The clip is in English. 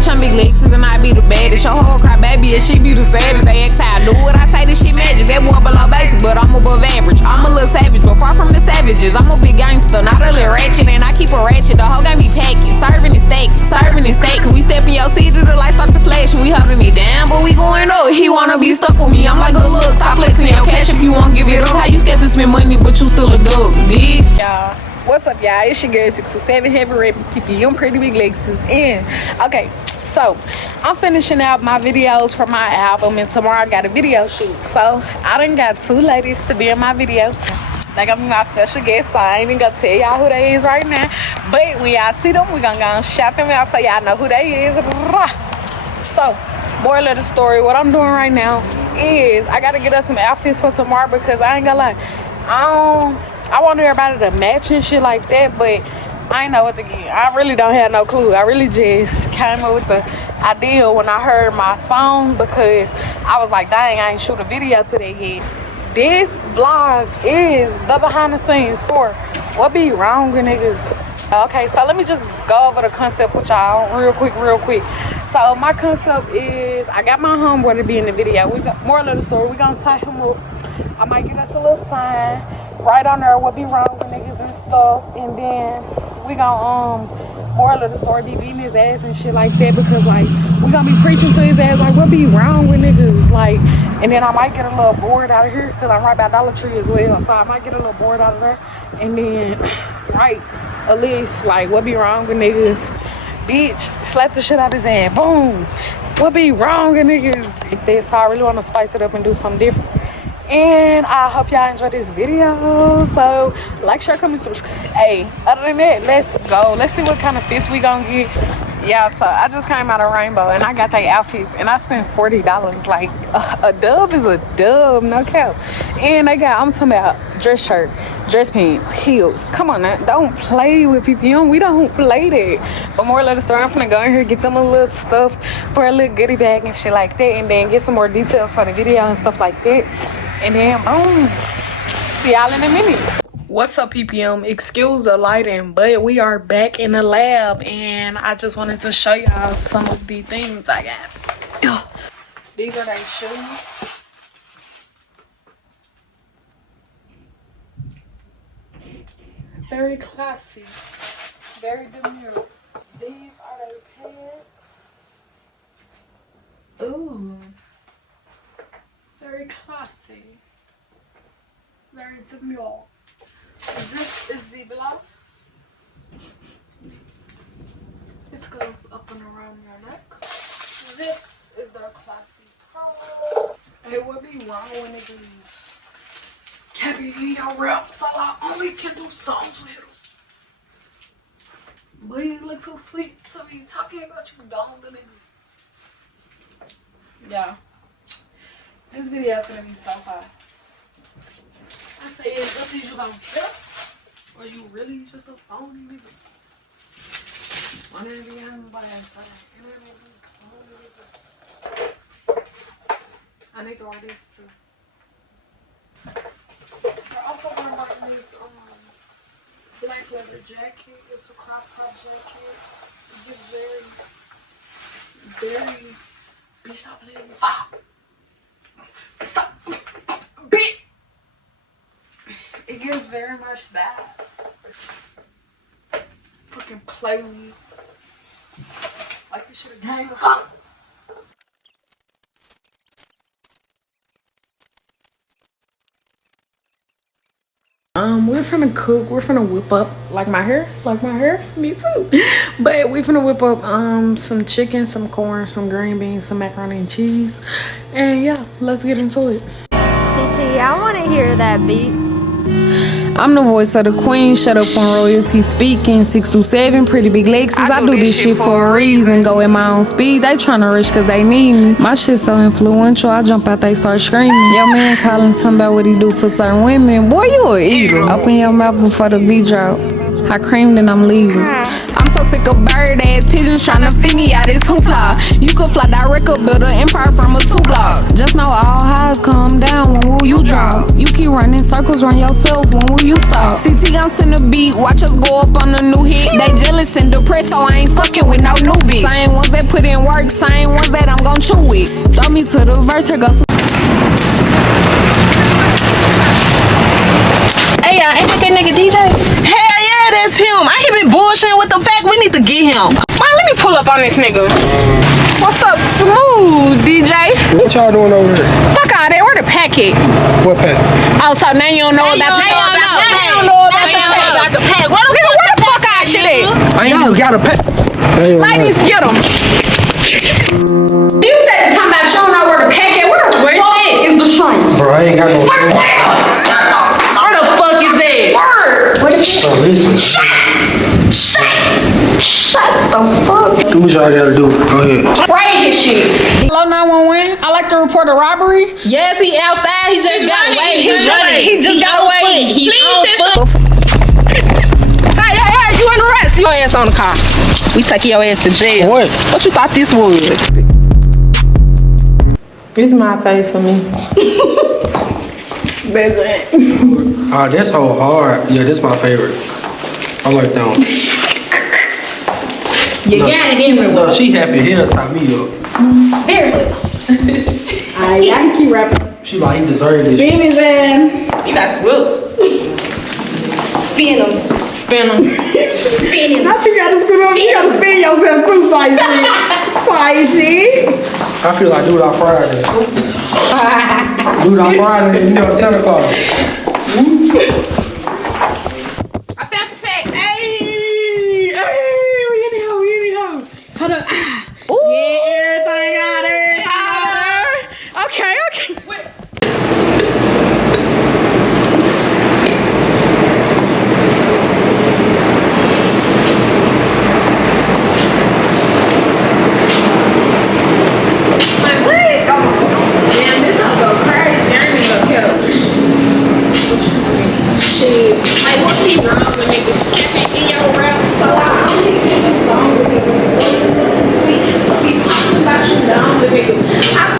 bitch, I'm big Lexus and I be the baddest. Your whole cry baby and she be the saddest. They ask how I do it, I say this shit magic. That one below basic, but I'm above average. I'm a little savage, but far from the savages. I'm a big gangster, not a little ratchet, and I keep a ratchet. The whole gang be packing, serving and staking. We step in your seat to the light start to flash. We huffing me down, but we going up. He wanna be stuck with me. I'm like, good look, stop flexing your cash if you won't give it up. How you scared to spend money, but you still a dog, bitch? Y'all, what's up, y'all? It's your girl 627 Heavy Red PPM Pretty Big Lexus. And okay, so I'm finishing out my videos for my album, and tomorrow I got a video shoot. So I done got 2 ladies to be in my video. They gonna be my special guests, so I ain't even gonna tell y'all who they is right now. But when y'all see them, we gonna go and shout them out so y'all know who they is. So, moral of the story, what I'm doing right now is I gotta get us some outfits for tomorrow, because I ain't gonna lie, I want everybody to match and shit like that, but I ain't know what to get. I really don't have no clue. I really just came up with the idea when I heard my song, because I was like, dang, I ain't shoot a video today yet. This vlog is the behind the scenes for what be wrong with niggas. Okay, so let me just go over the concept with y'all real quick. So my concept is I got my homeboy to be in the video. Moral of the story, we gonna tie him up. I might get us a little sign right on there, what be wrong with niggas and stuff, and then we gonna moral of the story, be beating his ass and shit like that, because like we gonna be preaching to his ass like what be wrong with niggas, like. And then I might get a little bored out of here, because I'm right by Dollar Tree as well, so I might get a little bored out of there, and then write a list like what be wrong with niggas. Bitch, slap the shit out his ass, boom, what be wrong with niggas. So I really want to spice it up and do something different. And I hope y'all enjoy this video. So like, share, comment, subscribe. Hey, other than that, let's go. Let's see what kind of fits we gonna get. Yeah, so I just came out of Rainbow and I got their outfits and I spent $40. Like a dub is a dub, no cap. And they got, I'm talking about dress shirt, dress pants, heels. Come on now, don't play with PPM. We don't play that. But more of the story, I'm finna go in here, get them a little stuff for a little goodie bag and shit like that, and then get some more details for the video and stuff like that. And then boom, see y'all in a minute. What's up, PPM? Excuse the lighting, but we are back in the lab, and I just wanted to show y'all some of the things I got. These are their shoes. Very classy, very demure. These are their pants. Ooh, very classy, very demure. This is the blouse. It goes up and around your neck. This is their classy collar. It would be wrong when it is can't be in your rep, so I only can do songs with us. But you look so sweet to be talking about you don't believe. Yeah. This video is gonna be so fun. I say, what did you gonna flip? Or you really just a phony nigga? One of the young boys, I need to wear this too. They're also gonna wear this black leather jacket. It's a crop top jacket. It gives very, bitch, stop playing with me. Stop. Bitch. It gives very much that. Fucking play with me. Like you should have gave us up. We're finna cook, we're finna whip up, like my hair, me too. But we're finna whip up some chicken, some corn, some green beans, some macaroni and cheese. And yeah, let's get into it. CT, I wanna hear that beat. I'm the voice of the queen, shut up when royalty speaking. 627, pretty big Lexus. I do this shit for a reason. Go at my own speed. They tryna rush cause they need me. My shit so influential, I jump out, they start screaming. Yo man calling, talking about what he do for certain women. Boy, you a eater. Open your mouth before the beat drop. I creamed and I'm leaving. I'm so sick of bird ass pigeons tryna feed me out this hoopla. You could fly direct up, build an empire from a 2 block. Just know all highs come down when will you drop. You keep running circles, run yourself, when will you stop? CT gon' send a beat, watch us go up on a new hit. They jealous and depressed, so I ain't fucking with no new bitch. Same ones that put in work, same ones that I'm gon' chew with. Throw me to the verse, here goes. Hey, ain't that nigga DJ? Hell yeah, that's him. I ain't been bullshitting with the fact we need to get him. Man, let me pull up on this nigga. What's up, Smooth, DJ? What y'all doing over here? Fuck all that. Where the packet? What pack? Oh, so now you don't know about the pack. Where the fuck our shit at? I ain't even got a pack. Ladies, get him. You said something about you don't know where the pack at. Where the fuck is the shrooms? Bro, I ain't got no pack. Where the fuck is that? So listen. Shut the fuck. Do what y'all gotta do. Go ahead. Right his shit. Hello 911. I like to report a robbery. Yes, he outside. He just got away. He just got away. He's on foot. Hey, you under arrest. Your ass on the car. We take your ass to jail. What? What you thought this was? It's my face for me. This whole hard. Yeah, this my favorite. I like that one. You got it everywhere. No, she happy here tie me up. Very much. I can keep rapping. She like he deserves this. Spin his ass. You got to look. Spin him. Spin him. Spin him. Not you gotta spin him. You gotta spin yourself too, tight shit. Tight shit. I feel like do it on Friday. Do it on Friday and you know Santa Claus. I found the pack. Hey, we in here. Hold up. Yeah, everything got it. Okay. Damn, this one go crazy. I ain't even gonna kill him. Shit. Like, what be wrong with niggas?